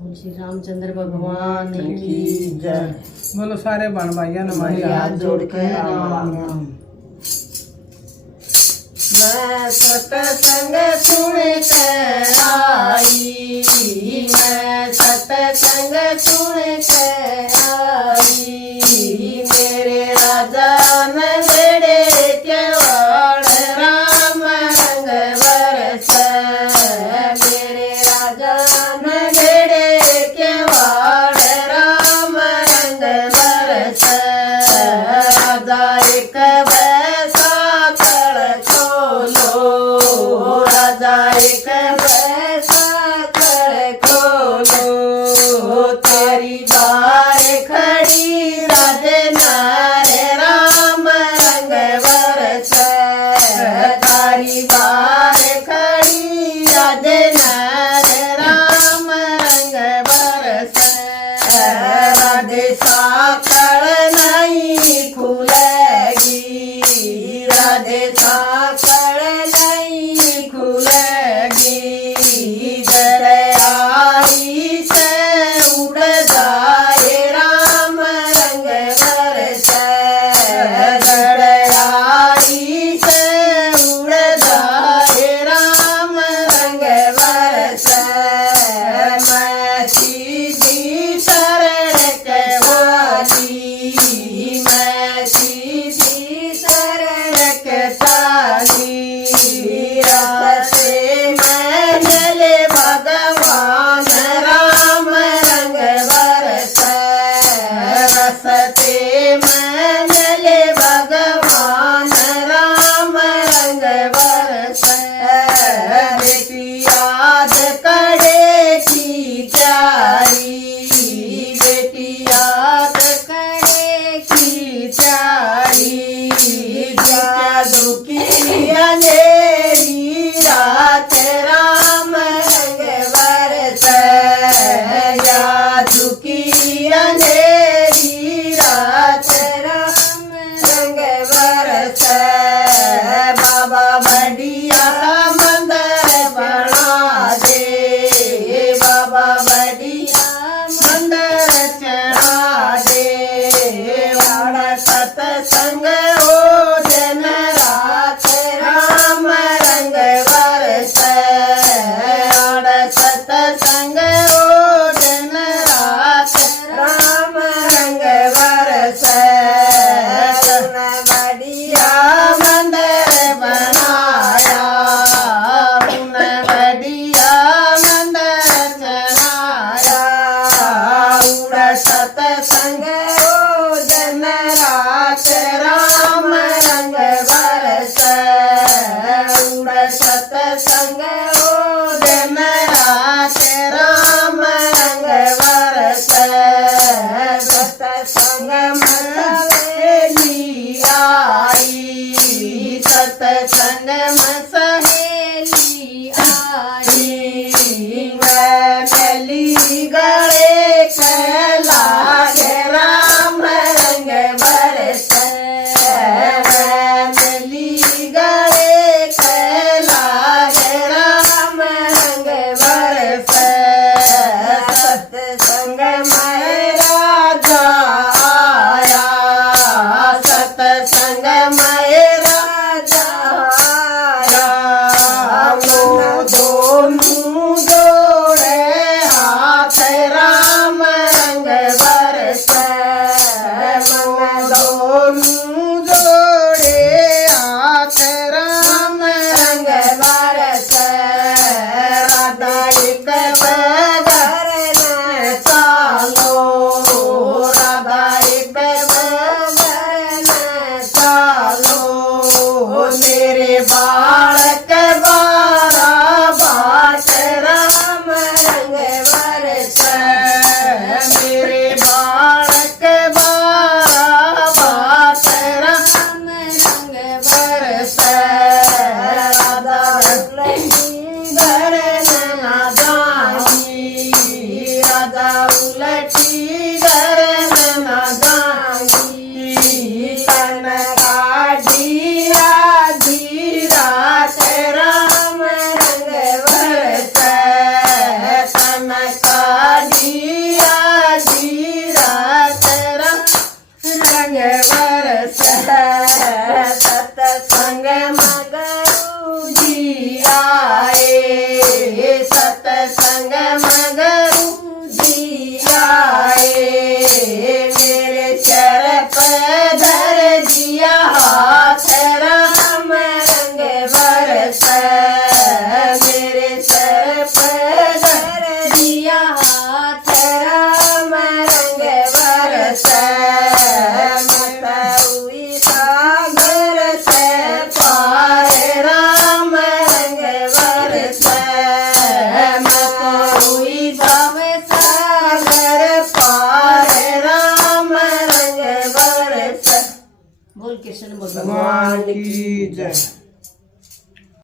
बोल श्री रामचंद्र भगवान की जय। बोलो सारे बहन भाइयों ने हमारी हाथ जोड़ के राम राम। मैं सत्संग सुन के आई, मैं सत्संग सुन के आई, मेरे राजा ने बेड़े के वाड़ राम रंग बरस, मेरे राजा ने बेड़े के वाड़ राम रंग बरस, राजा एक वैसा कड़ खोलो, राजा एक वैसा कड़ खोलो, तेरी बार खड़ी राधे नारे राम रंग बरस, तारी बार खड़ी राधे नारे राम रंग बरस, राधे साकड़ नहीं खुलेगी, राधे साकड़ नहीं खुलेगी, दरियाई से उड़ जाए राम रंग बरस, दरियाई से उड़ जाए राम रंग बरस, मैं सीधी शरण के वाली, मैं सीधी शरण के ताली, रास्ते में मिले भगवान राम रंग बरस, रास्ते में मिले भगवान राम रंग बरस, बेटी याद करे की प्यारी, बेटी याद करे की प्यारी, क्या दुखी अंधेरी रात राम रंग बरस, या दुखी अंधेरी रात राम रंग बरस, बाबा बढ़िया मंदिर बना दे, बाबा बढ़िया मंदिर चढ़ा दे, वाड़ा सत्संग हो जन रात राम रंग बरस, वाड़ा सत्संग हो जन रात राम रंग बरस, बढ़िया मंदिर बनाया, बढ़िया मंदिर चढ़ाया, उड़ सत्संग हो जन रात राम रंग बरस, उड़ सत्संग हो जन रात राम रंग बरस, सत्संग में सहेली आई, सत्संग में सहेली आई, मैं मिली गले कैलागे राम रंग बरस, मैं मिली गले कैलागे राम रंग बरस, सत्संग में राजा आया, सत्संग में राजा आया, वो दोनों जोड़े हाथ राम रंग बरस, मन दोनों जोड़े हाथ राम रंग बरस, राधा एक बगर न चालो, राधा एक बगर न चालो, मेरे बालक बारा बाट राम रंग बरस, मेरे बालक बारा बाट राम रंग बरस, राधा उलटी घर न जाई, राधा उलटी घर न जाई, तन गाड़ी आधी रात राम रंग बरस, तन का दिया जीरा तेरा रंग बरस सत्संग मगरू जी आए सत्संग मगरू जी आए मेरे सर पर धर दिया हाथ राम रंग बरस मेरे सर पर धर दिया हाथ राम रंग बरस मत हुई सागर से पार राम रंग बरस मत हुई सागर पार राम रंग बरस। बोल कृष्ण भगवान की जय।